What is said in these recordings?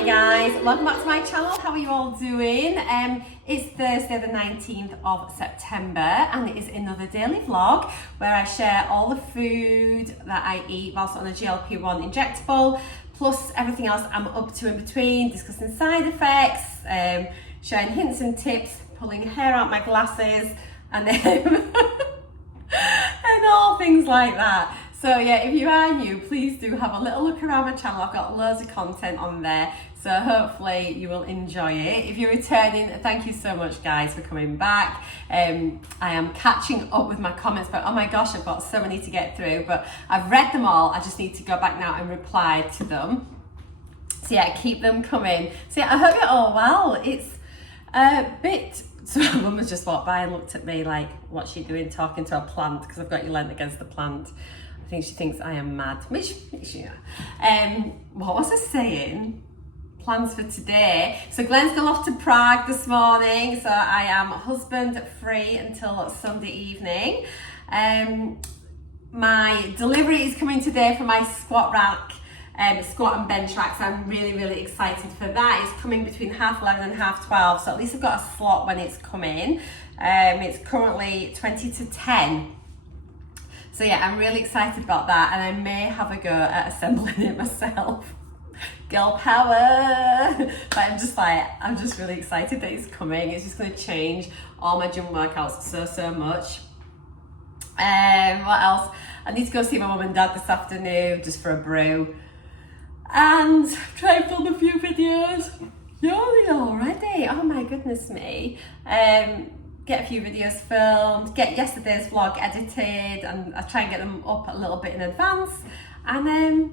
Hi guys, welcome back to my channel. How are you all doing? It's Thursday the 19th of September and it is another daily vlog where I share all the food that I eat whilst on a GLP-1 injectable, plus everything else I'm up to in between, discussing side effects, sharing hints and tips, pulling hair out my glasses, and and all things like that. So yeah, if you are new, please do have a little look around my channel. I've got loads of content on there, so hopefully you will enjoy it. If you're returning, thank you so much guys for coming back. I am catching up with my comments, but oh my gosh, I've got so many to get through, but I've read them all. I just need to go back now and reply to them. So yeah, keep them coming. So yeah, I hope you're all well. It's a bit... So my mum has just walked by and looked at me like, what's she doing talking to a plant? Because I've got you leant against the plant. I think she thinks I am mad, which what was I saying? Plans for today. So Glenn's gone off to Prague this morning, so I am husband free until Sunday evening. My delivery is coming today for my squat rack, squat and bench racks. I'm really excited for that. It's coming between 11:30 and 12:30, so at least I've got a slot when it's coming. It's currently 20 to 10. So yeah, I'm really excited about that, and I may have a go at assembling it myself. Girl power! But I'm just really excited that it's coming. It's just going to change all my gym workouts so much. What else? I need to go see my mum and dad this afternoon just for a brew. And try and film a few videos. You're already, oh my goodness me. Get a few videos filmed, get yesterday's vlog edited, and I try and get them up a little bit in advance. And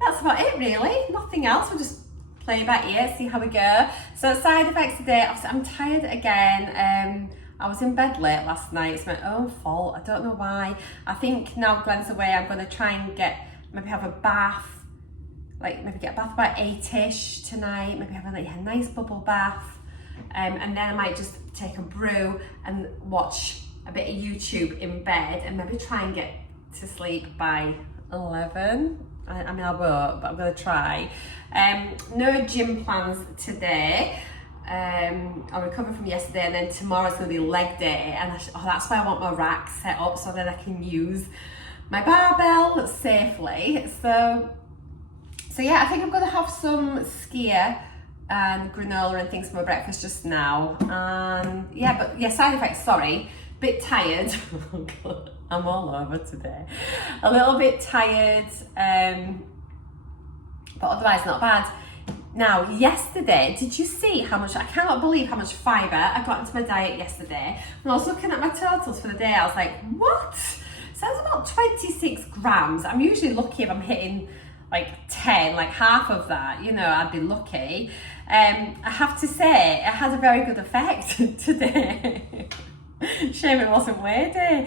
that's about it really, nothing else. We'll just play it by ear, see how we go. So side effects today, obviously I'm tired again. I was in bed late last night, it's my own fault, I don't know why. I think now Glenn's away, I'm gonna try and maybe have a bath, maybe get a bath about 8ish tonight, maybe have a nice bubble bath. And then I might just take a brew and watch a bit of YouTube in bed and maybe try and get to sleep by 11. I mean, I won't, but I'm going to try. No gym plans today. I'll recover from yesterday, and then tomorrow's going to be leg day, and that's why I want my rack set up so then I can use my barbell safely. So yeah, I think I'm going to have some skier and granola and things for my breakfast just now. And yeah, side effects, sorry, bit tired. I'm all over today. A little bit tired, but otherwise not bad. Now, yesterday, did you see how much, I cannot believe how much fibre I got into my diet yesterday. When I was looking at my totals for the day, I was like, what? So that's about 26 grams. I'm usually lucky if I'm hitting like 10, like half of that, I'd be lucky. I have to say, it had a very good effect today. Shame it wasn't weigh day.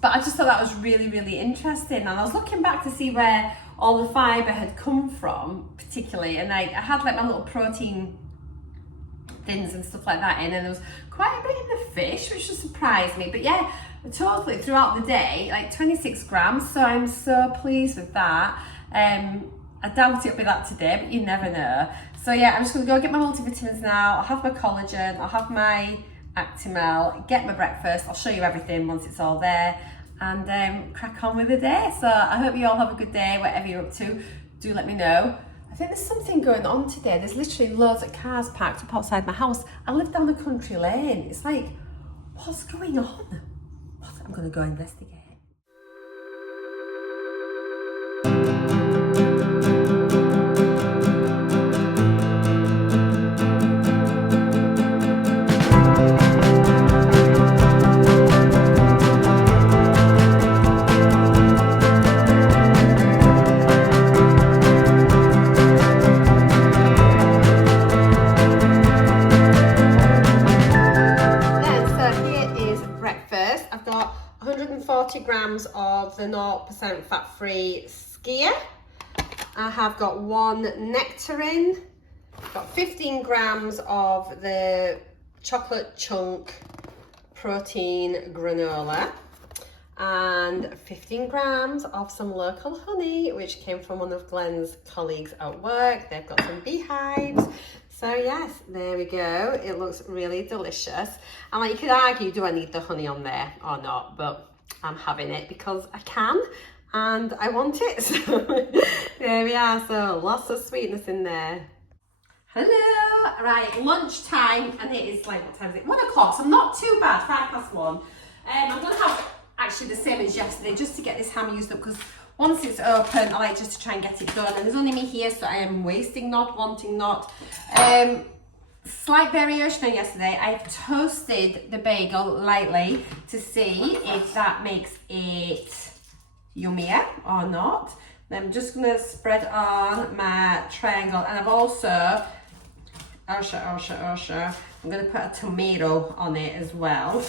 But I just thought that was really interesting. And I was looking back to see where all the fibre had come from, particularly. And I had like my little protein thins and stuff like that in, and there was quite a bit in the fish, which just surprised me. But yeah, totally throughout the day, like 26 grams. So I'm so pleased with that. I doubt it'll be that today, but you never know. So yeah, I'm just gonna go get my multivitamins now. I'll have my collagen, I'll have my Actimel, get my breakfast. I'll show you everything once it's all there, and crack on with the day. So I hope you all have a good day, whatever you're up to. Do let me know. I think there's something going on today. There's literally loads of cars parked up outside my house. I live down a country lane. It's like, what's going on? I'm gonna go investigate. Grams of the 0% fat-free skier. I have got one nectarine, got 15 grams of the chocolate chunk protein granola. and 15 grams of some local honey, which came from one of Glenn's colleagues at work. They've got some beehives. So yes, there we go. It looks really delicious. And like, you could argue, do I need the honey on there or not? But I'm having it because I can and I want it. So there we are. So lots of sweetness in there. Hello, right, lunchtime, and it is like, what time is it? 1 o'clock, so not too bad, 1:05. I'm gonna have actually the same as yesterday, just to get this ham used up, because once it's open, I like just to try and get it done, and there's only me here, so I am wasting not, wanting not. Slight variation on yesterday. I've toasted the bagel lightly to see if that makes it yummier or not. Then I'm just gonna spread on my triangle, and I've also, I'm gonna put a tomato on it as well.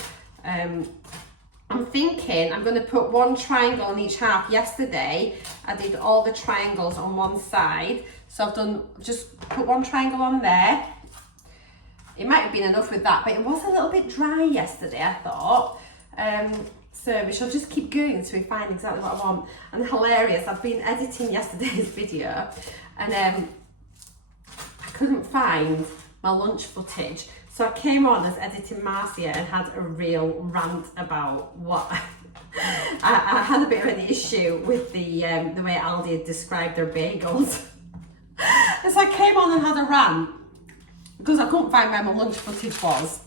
I'm thinking I'm going to put one triangle on each half. Yesterday I did all the triangles on one side, so I've just put one triangle on there. It might have been enough with that, but it was a little bit dry yesterday, I thought. So we shall just keep going until we find exactly what I want. And hilarious, I've been editing yesterday's video, and I couldn't find my lunch footage. So I came on as editing Marcia and had a real rant about what I had a bit of an issue with the way Aldi had described their bagels. And so I came on and had a rant because I couldn't find where my lunch footage was.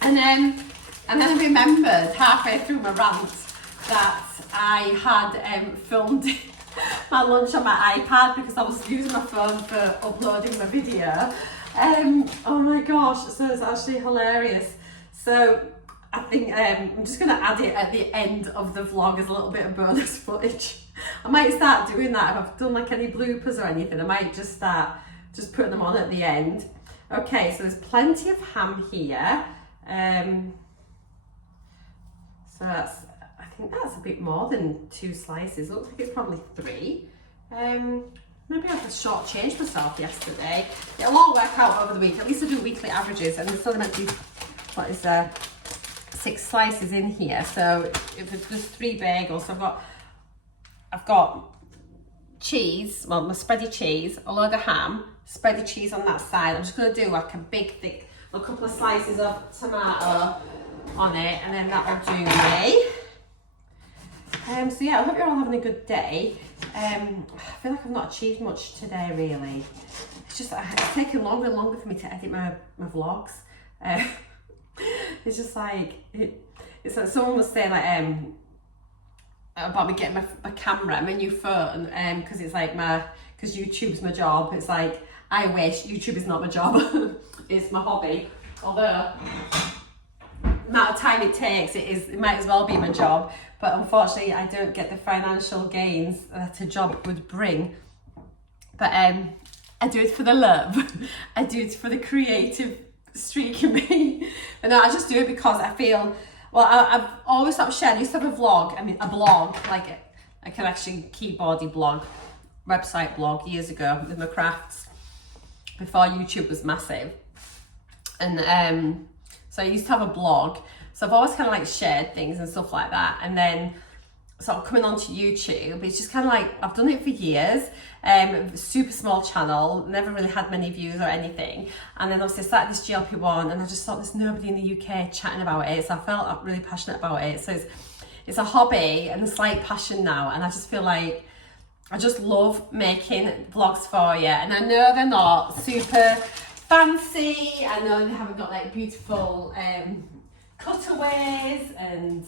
And then I remembered halfway through my rant that I had filmed my lunch on my iPad because I was using my phone for uploading my video. Oh my gosh, so it's actually hilarious. So I think I'm just going to add it at the end of the vlog as a little bit of bonus footage. I might start doing that if I've done like any bloopers or anything. I might just start just putting them on at the end. Okay, so there's plenty of ham here. So that's, I think that's a bit more than 2 slices. Looks like it's probably 3. Maybe I just shortchanged myself yesterday. It'll all work out over the week. At least I do weekly averages, and there's only meant to be, what is 6 slices in here. So if it's just 3 bagels, so I've got cheese, well, my spready cheese, a load of ham, spready cheese on that side. I'm just going to do like a big, thick, a couple of slices of tomato on it, and then that'll do me. So yeah, I hope you're all having a good day. I feel like I've not achieved much today, really. It's just, it's taken longer and longer for me to edit my vlogs. It's just like, it's like someone was saying like, about me getting my camera, my new phone, because it's like because YouTube's my job. It's like, I wish YouTube is not my job. It's my hobby. Although, the amount of time it takes, it might as well be my job. But unfortunately, I don't get the financial gains that a job would bring. But I do it for the love. I do it for the creative streak in me. But no, I just do it because I feel, well, I've always sort of shared, I used to have a vlog, a blog, like a collection keyboardy blog, website blog years ago with my crafts, before YouTube was massive. And so I used to have a blog. So I've always kind of like shared things and stuff like that. And then sort of coming onto YouTube, it's just kind of like, I've done it for years. Super small channel, never really had many views or anything. And then obviously I started this GLP-1, and I just thought there's nobody in the UK chatting about it. So I felt really passionate about it. So it's a hobby and a slight passion now. And I just feel like I just love making vlogs for you. And I know they're not super fancy. I know they haven't got like beautiful cutaways and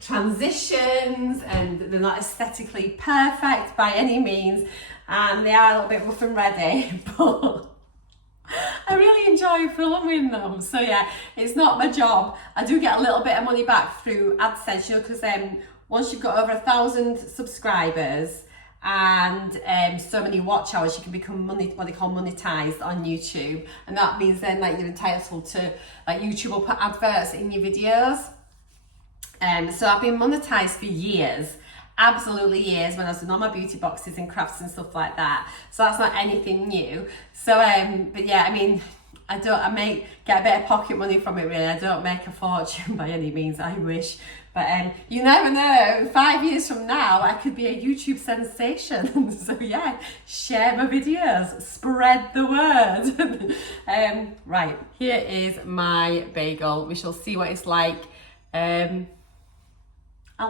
transitions, and they're not aesthetically perfect by any means, and they are a little bit rough and ready, but I really enjoy filming them. So yeah, it's not my job. I do get a little bit of money back through AdSense, because once you've got over 1,000 subscribers and so many watch hours, you can become what they call monetized on YouTube, and that means then like you're entitled to, like, YouTube will put adverts in your videos. So I've been monetized for years, absolutely years, when I was doing all my beauty boxes and crafts and stuff like that. So that's not anything new. So but yeah, I may get a bit of pocket money from it really. I don't make a fortune by any means, I wish. But you never know, 5 years from now, I could be a YouTube sensation. So yeah, share my videos, spread the word. Right, here is my bagel. We shall see what it's like. I'll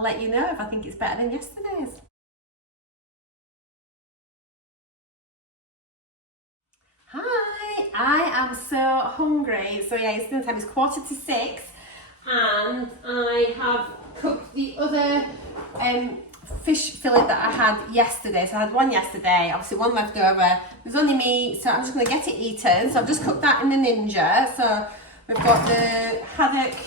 let you know if I think it's better than yesterday's. Hi, I am so hungry. So yeah, it's dinner time, it's 5:45 and I have cooked the other fish fillet that I had yesterday. So I had one yesterday, obviously one left over. There's only me, so I'm just going to get it eaten. So I've just cooked that in the Ninja. So we've got the haddock,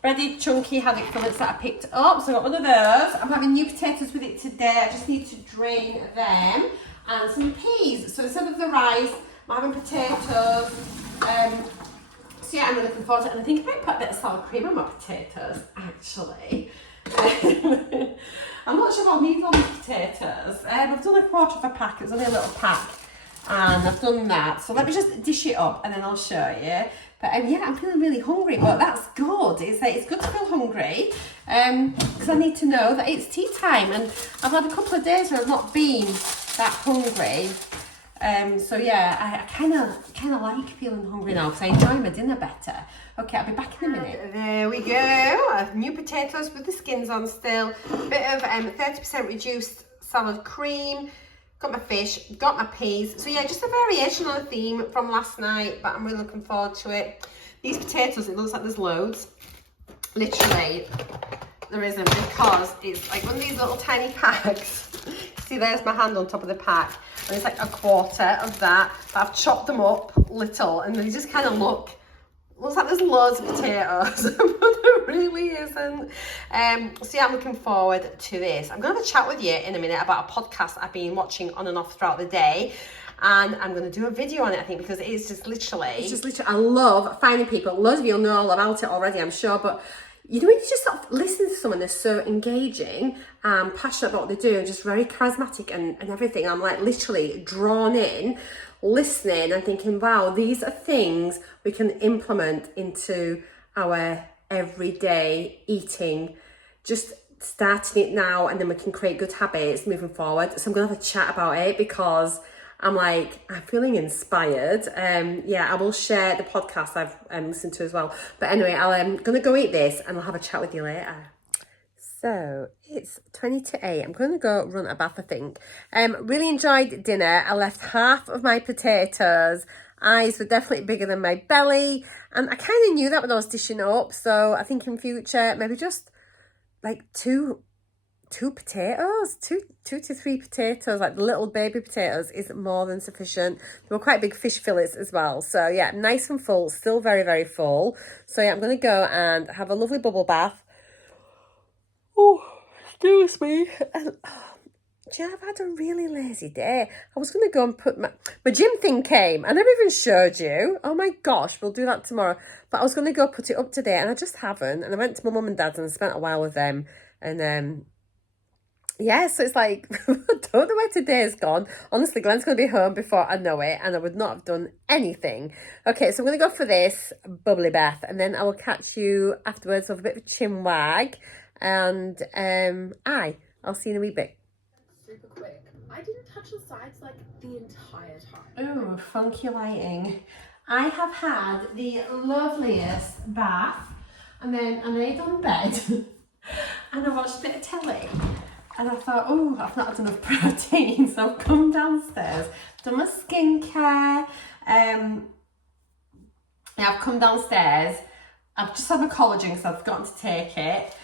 breaded chunky haddock fillets that I picked up. So I got one of those. I'm having new potatoes with it today. I just need to drain them. And some peas. So instead of the rice, I'm having potatoes. So yeah, I'm really looking forward to it. And I think I might put a bit of sour cream on my potatoes, actually. I'm not sure if I'll need all these potatoes. I've done a quarter of a pack, it's only a little pack. And I've done that. So let me just dish it up and then I'll show you. But yeah, I'm feeling really hungry, but that's good. It's good to feel hungry because I need to know that it's tea time. And I've had a couple of days where I've not been that hungry. So yeah, I kind of like feeling hungry now because I enjoy my dinner better. Okay, I'll be back in a minute. There we go. New potatoes with the skins on still. Bit of 30% reduced salad cream. Got my fish, got my peas. So yeah, just a variation on a theme from last night, but I'm really looking forward to it. These potatoes, it looks like there's loads. Literally, there isn't, because it's like one of these little tiny packs. See, there's my hand on top of the pack. And it's like a quarter of that. But I've chopped them up little and they just kind of looks like there's loads of potatoes, but there really isn't. So yeah, I'm looking forward to this. I'm going to have a chat with you in a minute about a podcast I've been watching on and off throughout the day. And I'm going to do a video on it, I think, because it's just literally, I love finding people. Loads of you know all about it already, I'm sure, but you know, when you just sort of listen to someone that's so engaging and passionate about what they do and just very charismatic and everything, I'm like literally drawn in, listening and thinking, wow, these are things we can implement into our everyday eating, just starting it now, and then we can create good habits moving forward. So I'm going to have a chat about it because I'm feeling inspired. Yeah, I will share the podcast I've listened to as well. But anyway, I'm going to go eat this and I'll have a chat with you later. So it's 20 to 8. I'm going to go run a bath, I think. Really enjoyed dinner. I left half of my potatoes. Eyes were definitely bigger than my belly. And I kind of knew that when I was dishing up. So I think in future, maybe just like two potatoes, two to three potatoes, like the little baby potatoes, is more than sufficient. They were quite big fish fillets as well. So yeah, nice and full, still very, very full. So yeah, I'm going to go and have a lovely bubble bath. Oh, excuse me. And, do you know, I've had a really lazy day. I was going to go and put my gym thing came. I never even showed you. Oh my gosh, we'll do that tomorrow. But I was going to go put it up today and I just haven't. And I went to my mum and dad's and spent a while with them. And yeah, so it's like, I don't know where today's gone. Honestly, Glenn's going to be home before I know it, and I would not have done anything. Okay, so I'm going to go for this bubbly bath, and then I will catch you afterwards with a bit of a chin wag. And I'll see you in a wee bit. Super quick. I didn't touch the sides like the entire time. Oh, funky lighting. I have had the loveliest bath, and then I laid on bed, and I watched a bit of telly. And I thought, oh, I've not had enough protein, so I've come downstairs, done my skincare. Yeah, I've come downstairs. I've just had my collagen because I've forgotten to take it.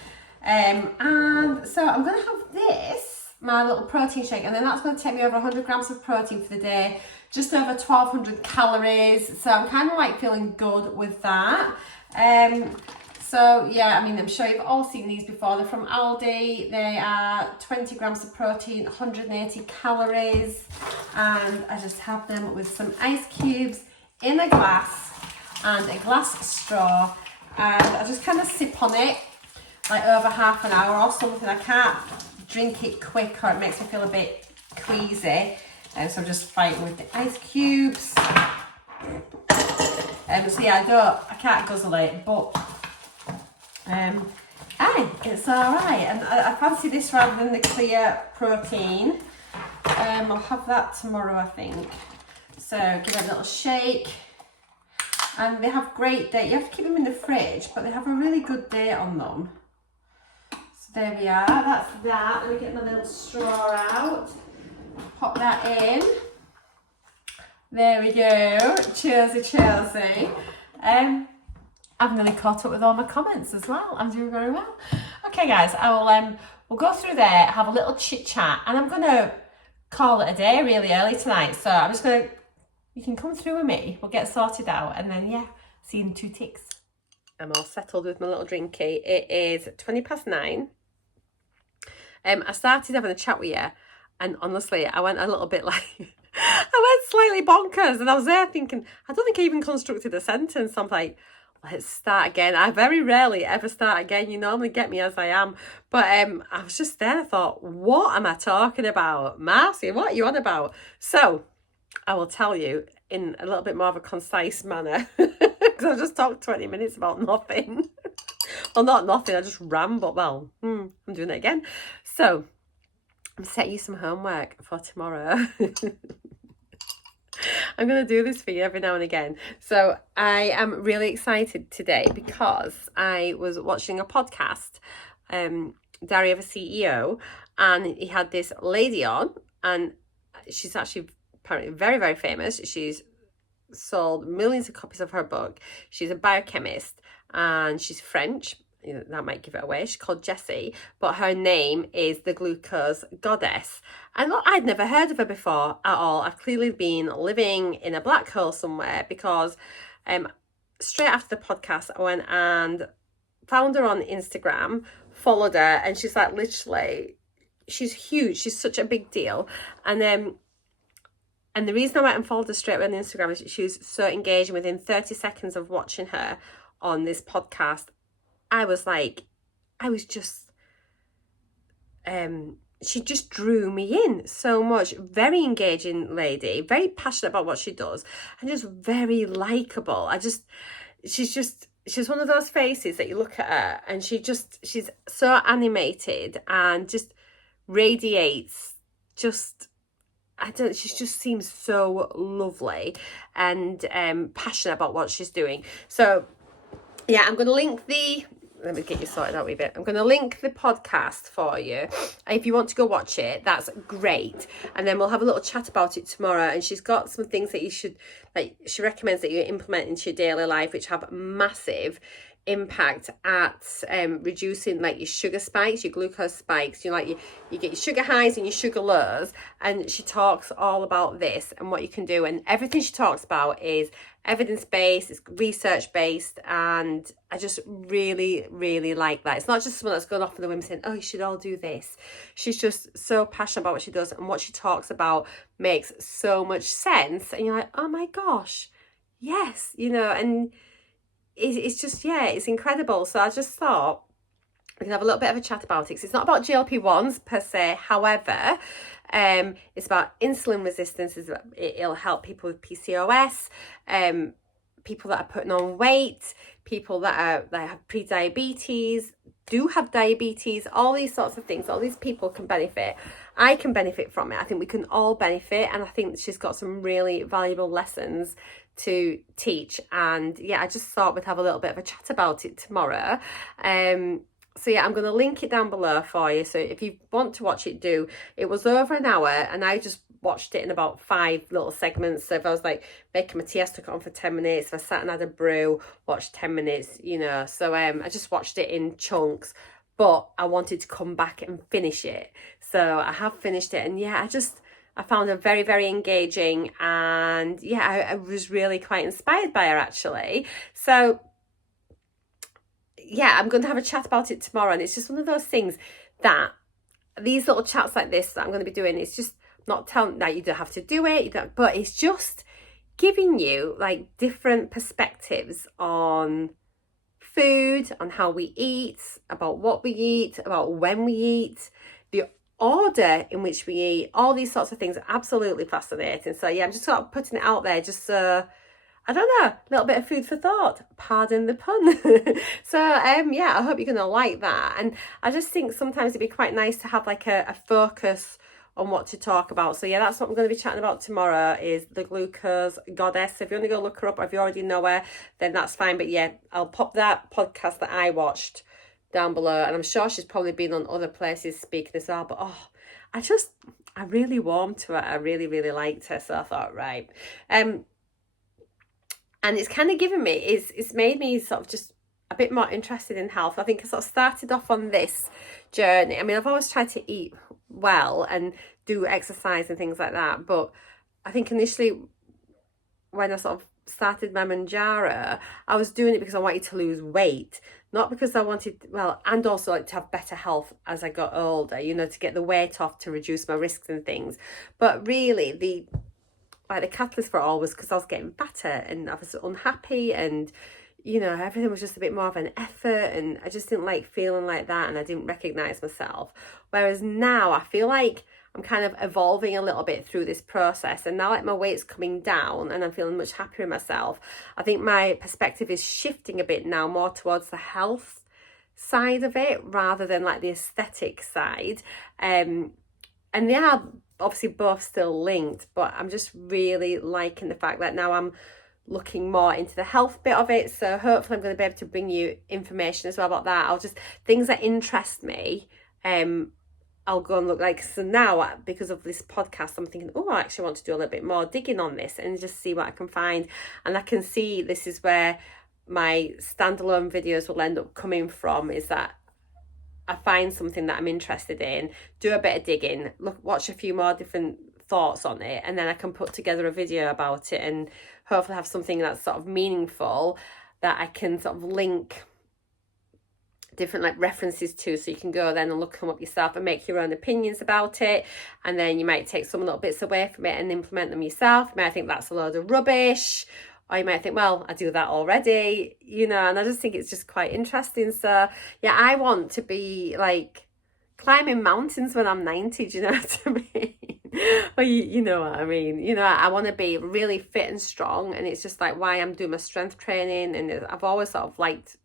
And so I'm going to have this, my little protein shake, and then that's going to take me over 100 grams of protein for the day, just over 1,200 calories. So I'm kind of like feeling good with that. So yeah, I mean, I'm sure you've all seen these before. They're from Aldi. They are 20 grams of protein, 180 calories. And I just have them with some ice cubes in a glass and a glass straw. And I just kind of sip on it like over half an hour or something. I can't drink it quick or it makes me feel a bit queasy. So I'm just fighting with the ice cubes. So yeah, I can't guzzle it, but it's alright. And I fancy this rather than the clear protein. I'll have that tomorrow, I think. So give it a little shake. And they have great date. You have to keep them in the fridge, but they have a really good date on them. So there we are. That's that. Let me get my little straw out. Pop that in. There we go. Cheersy, cheersy. I've nearly caught up with all my comments as well. I'm doing very well. Okay, guys, I will we'll go through there, have a little chit chat, and I'm gonna call it a day really early tonight. So I'm just gonna, you can come through with me. We'll get sorted out, and then yeah, see you in 2 ticks. I'm all settled with my little drinky. It is 9:20. I started having a chat with you, and honestly, I went a little bit like, I went slightly bonkers, and I was there thinking, I don't think I even constructed a sentence. I'm like, let's start again. I very rarely ever start again. You normally get me as I am. But I was just there. I thought, what am I talking about? Marcy, what are you on about? So I will tell you in a little bit more of a concise manner, because I just talked 20 minutes about nothing. Well, not nothing. I just rambled. Well, I'm doing it again. So I'm setting you some homework for tomorrow. I'm going to do this for you every now and again. So I am really excited today because I was watching a podcast, Diary of a CEO, and he had this lady on, and she's actually apparently very, very famous. She's sold millions of copies of her book. She's a biochemist and she's French. You know, that might give it away. She's called Jessie, but her name is the Glucose Goddess. And look, I'd never heard of her before at all. I've clearly been living in a black hole somewhere, because straight after the podcast, I went and found her on Instagram, followed her, and she's like, literally, she's huge. She's such a big deal. And the reason I went and followed her straight away on Instagram is she was so engaging. Within 30 seconds of watching her on this podcast, I was like, she just drew me in so much. Very engaging lady, very passionate about what she does, and just very likable. She's one of those faces that you look at her and she's so animated and just radiates she just seems so lovely and passionate about what she's doing. So yeah, I'm going to link let me get you sorted out a bit. I'm going to link the podcast for you. If you want to go watch it, that's great. And then we'll have a little chat about it tomorrow. And she's got some things that she recommends that you implement into your daily life, which have massive impact at reducing like your sugar spikes, your glucose spikes. You get your sugar highs and your sugar lows, and she talks all about this and what you can do, and everything she talks about is evidence-based, it's research-based, and I just really, really like that. It's not just someone that's going off on the whim saying, oh, you should all do this. She's just so passionate about what she does, and what she talks about makes so much sense, and you're like, oh my gosh, yes, and it's just, yeah, it's incredible. So I just thought we can have a little bit of a chat about it, because it's not about GLP-1s per se. However, it's about insulin resistance. It'll help people with PCOS, people that are putting on weight, people that have pre-diabetes, do have diabetes, all these sorts of things. All these people can benefit. I can benefit from it. I think we can all benefit, and I think she's got some really valuable lessons to teach. And yeah, I just thought we'd have a little bit of a chat about it tomorrow. So yeah, I'm going to link it down below for you. So if you want to watch it, do. It was over an hour, and I just watched it in about 5 little segments. So if I was like making my tea, I stuck it on for 10 minutes. If I sat and had a brew, watched 10 minutes, So I just watched it in chunks, but I wanted to come back and finish it. So I have finished it, and yeah, I found her very, very engaging, and yeah, I was really quite inspired by her actually. So yeah, I'm going to have a chat about it tomorrow, and it's just one of those things that these little chats like this that I'm going to be doing, it's just not telling that you don't have to do it, but it's just giving you like different perspectives on food, on how we eat, about what we eat, about when we eat, the order in which we eat, all these sorts of things are absolutely fascinating. So yeah, I'm just sort of putting it out there just so I don't know, a little bit of food for thought, pardon the pun. So yeah, I hope you're gonna like that. And I just think sometimes it'd be quite nice to have like a focus on what to talk about. So yeah, that's what I'm going to be chatting about tomorrow, is the glucose goddess. So if you want to go look her up, or if you already know her, then that's fine. But yeah, I'll pop that podcast that I watched down below, and I'm sure she's probably been on other places speaking as well. But oh, I really warmed to her. I really, really liked her. So I thought, right. And it's kind of given me, it's made me sort of just a bit more interested in health. I think I sort of started off on this journey. I mean, I've always tried to eat well and do exercise and things like that. But I think initially when I sort of started my Mounjaro, I was doing it because I wanted to lose weight, not because I wanted, well, and also like to have better health as I got older, you know, to get the weight off, to reduce my risks and things. But really the catalyst for it all was because I was getting fatter and I was unhappy, and you know, everything was just a bit more of an effort, and I just didn't like feeling like that, and I didn't recognize myself. Whereas now I feel like I'm kind of evolving a little bit through this process, and now like my weight's coming down and I'm feeling much happier in myself. I think my perspective is shifting a bit now, more towards the health side of it rather than like the aesthetic side. And they are obviously both still linked, but I'm just really liking the fact that now I'm looking more into the health bit of it. So hopefully I'm going to be able to bring you information as well about that. I'll just, things that interest me, I'll go and look like. So now, because of this podcast, I'm thinking, oh, I actually want to do a little bit more digging on this and just see what I can find. And I can see this is where my standalone videos will end up coming from, is that I find something that I'm interested in, do a bit of digging, watch a few more different thoughts on it, and then I can put together a video about it and hopefully have something that's sort of meaningful that I can sort of link different like references to, so you can go then and look them up yourself and make your own opinions about it. And then you might take some little bits away from it and implement them yourself. You might think that's a load of rubbish, or you might think, well, I do that already, you know. And I just think it's just quite interesting. So yeah, I want to be like climbing mountains when I'm 90, do you know what I mean? Well, you know what I mean. You know, I want to be really fit and strong, and it's just like why I'm doing my strength training, and I've always sort of liked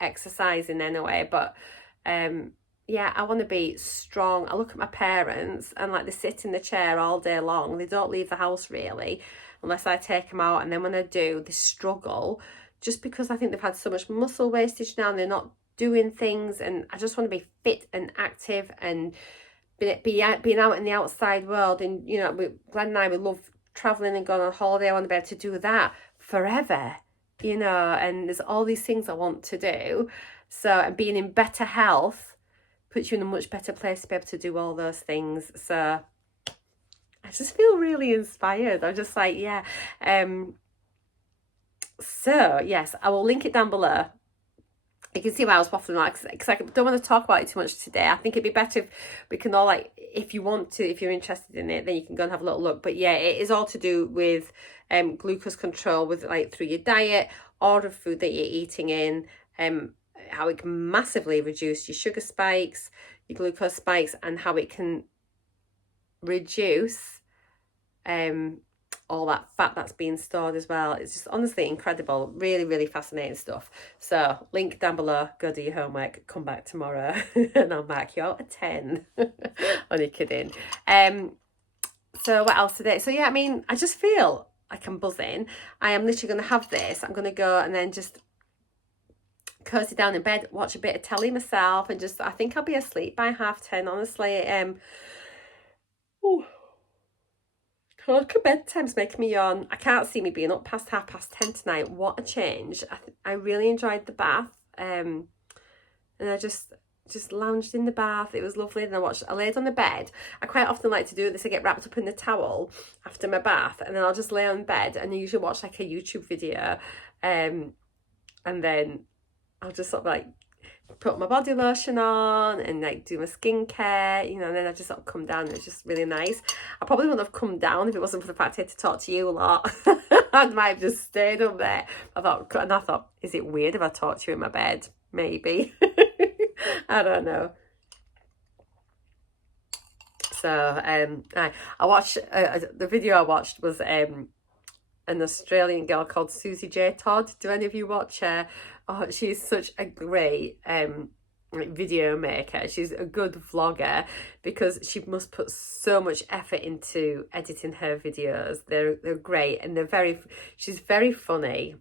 exercising anyway. But yeah, I want to be strong. I look at my parents and like they sit in the chair all day long. They don't leave the house really unless I take them out, and then when I do, they struggle just because I think they've had so much muscle wastage now and they're not doing things. And I just want to be fit and active and being out in the outside world. And you know, Glenn and I, we love traveling and going on holiday. I want to be able to do that forever, you know. And there's all these things I want to do. So, and being in better health puts you in a much better place to be able to do all those things. So I just feel really inspired. I'm just like, yeah. So yes, I will link it down below. You can see why I was waffling on, because I don't want to talk about it too much today. I think it'd be better if we can all, like, if you want to, if you're interested in it, then you can go and have a little look. But yeah, it is all to do with glucose control, with like through your diet, order of food that you're eating in, how it can massively reduce your sugar spikes, your glucose spikes, and how it can reduce all that fat that's being stored as well. It's just honestly incredible. Really, really fascinating stuff. So link down below. Go do your homework. Come back tomorrow and I'll mark you out a 10. Only kidding. So what else today? So yeah, I mean, I just feel like I'm buzzing. I am literally going to have this. I'm going to go and then just cozy down in bed, watch a bit of telly myself, and just, I think I'll be asleep by 10:30, honestly. Talk of bedtime's making me yawn. I can't see me being up past 10:30 tonight. What a change. I really enjoyed the bath. And I just lounged in the bath. It was lovely. Then I laid on the bed. I quite often like to do this. I get wrapped up in the towel after my bath, and then I'll just lay on bed and I usually watch like a YouTube video. And then I'll just sort of like put my body lotion on and like do my skincare, you know, and then I just sort of come down, and it's just really nice. I probably wouldn't have come down if it wasn't for the fact I had to talk to you a lot. I might have just stayed up there. I thought, is it weird if I talk to you in my bed? Maybe. I don't know. So I watched the video I watched was an Australian girl called Susie J. Todd. Do any of you watch her? Oh, she's such a great like video maker. She's a good vlogger because she must put so much effort into editing her videos. They're great, and she's very funny,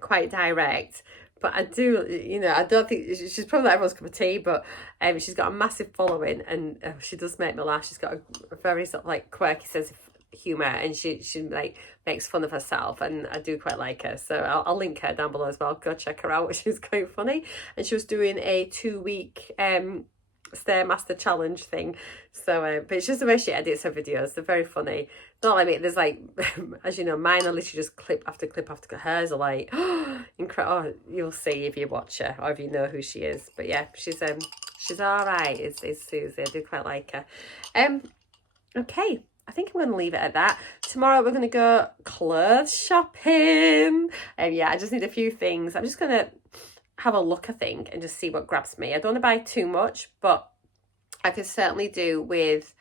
quite direct. But I do, you know, I don't think she's probably not everyone's cup of tea, but she's got a massive following, and she does make me laugh. She's got a very sort of like quirky sense of humor, and she like makes fun of herself, and I do quite like her. So I'll link her down below as well. Go check her out. She's quite funny, and she was doing a 2-week Stairmaster challenge thing. So but it's just the way she edits her videos. They're very funny. Not like me. There's like, as you know, mine are literally just clip after clip after clip. Hers are like, incredible. Oh, you'll see if you watch her or if you know who she is. But yeah, she's all right. It's Susie. I do quite like her. Okay. I think I'm going to leave it at that. Tomorrow we're going to go clothes shopping. Yeah, I just need a few things. I'm just going to have a look, I think, and just see what grabs me. I don't want to buy too much, but I could certainly do with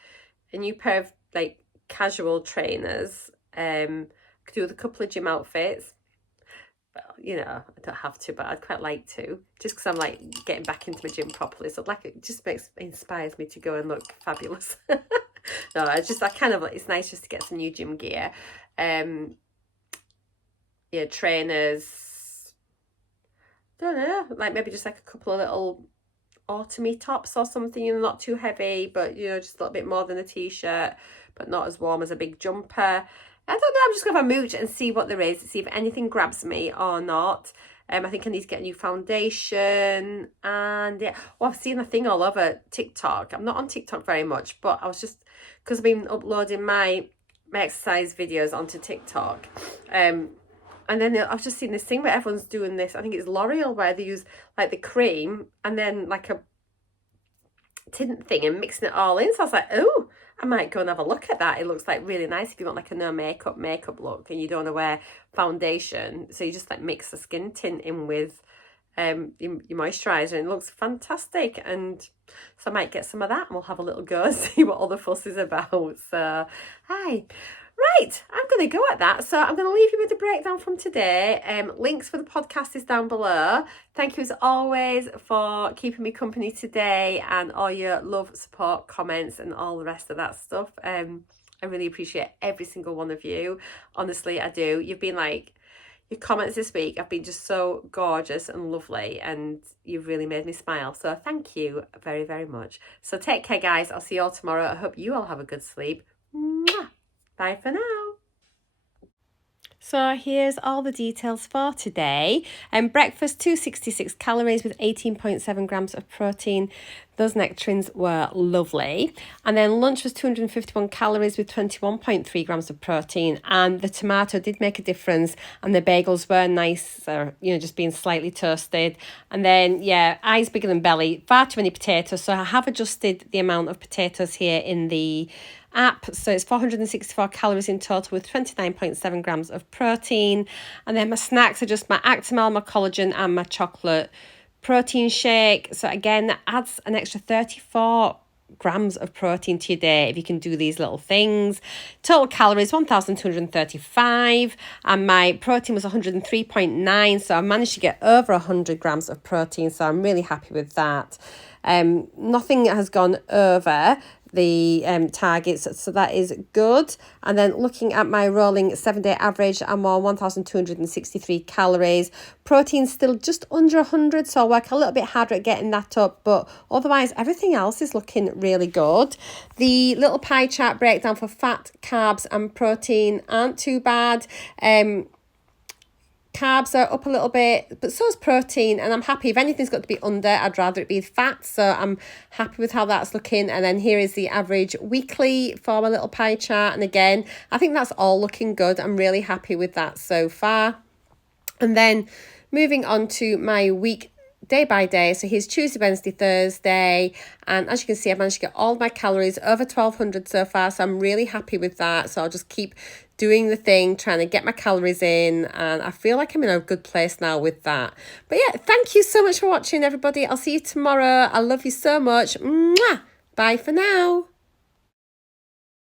a new pair of like casual trainers. Could do with a couple of gym outfits. Well, you know, I don't have to, but I'd quite like to, just because I'm like getting back into my gym properly. So like it just inspires me to go and look fabulous. No, it's nice just to get some new gym gear. Yeah, trainers. Don't know, like maybe just like a couple of little autumny tops or something, you know, not too heavy, but you know, just a little bit more than a t-shirt, but not as warm as a big jumper. I don't know, I'm just gonna have a mooch and see what there is, see if anything grabs me or not. I think I need to get a new foundation, and yeah, well, I've seen a thing all over TikTok. I'm not on TikTok very much, but I was just, because I've been uploading my exercise videos onto TikTok, and then I've just seen this thing where everyone's doing this. I think it's L'Oreal, where they use like the cream and then like a tint thing and mixing it all in. So I was like, oh, I might go and have a look at that. It looks like really nice if you want like a no makeup look and you don't want to wear foundation. So you just like mix the skin tint in with your moisturizer, and it looks fantastic. And so I might get some of that and we'll have a little go and see what all the fuss is about. So hi. Right, I'm going to go at that. So I'm going to leave you with the breakdown from today. Links for the podcast is down below. Thank you as always for keeping me company today, and all your love, support, comments, and all the rest of that stuff. I really appreciate every single one of you. Honestly, I do. You've been like, your comments this week have been just so gorgeous and lovely, and you've really made me smile. So thank you very, very much. So take care, guys. I'll see you all tomorrow. I hope you all have a good sleep. Mwah! Bye for now. So here's all the details for today. Breakfast, 266 calories with 18.7 grams of protein. Those nectarines were lovely. And then lunch was 251 calories with 21.3 grams of protein. And the tomato did make a difference. And the bagels were nice, you know, just being slightly toasted. And then, yeah, eyes bigger than belly. Far too many potatoes. So I have adjusted the amount of potatoes here in the app. So it's 464 calories in total with 29.7 grams of protein. And then my snacks are just my Actimel, my collagen, and my chocolate protein shake. So again, that adds an extra 34 grams of protein to your day if you can do these little things. Total calories 1,235, and my protein was 103.9, so I managed to get over 100 grams of protein, so I'm really happy with that. Nothing has gone over the targets, so that is good. And then looking at my rolling 7-day average, I'm on 1,263 calories. Protein still just under 100, so I'll work a little bit harder at getting that up, but otherwise everything else is looking really good. The little pie chart breakdown for fat, carbs and protein aren't too bad. Carbs are up a little bit, but so is protein, and I'm happy. If anything's got to be under, I'd rather it be fat, so I'm happy with how that's looking. And then here is the average weekly for my little pie chart, and again, I think that's all looking good. I'm really happy with that so far. And then moving on to my week day by day. So here's Tuesday, Wednesday, Thursday, and as you can see, I managed to get all my calories over 1,200 so far, so I'm really happy with that. So I'll just keep doing the thing, trying to get my calories in, and I feel like I'm in a good place now with that. But yeah, thank you so much for watching, everybody. I'll see you tomorrow. I love you so much. Mwah! Bye for now.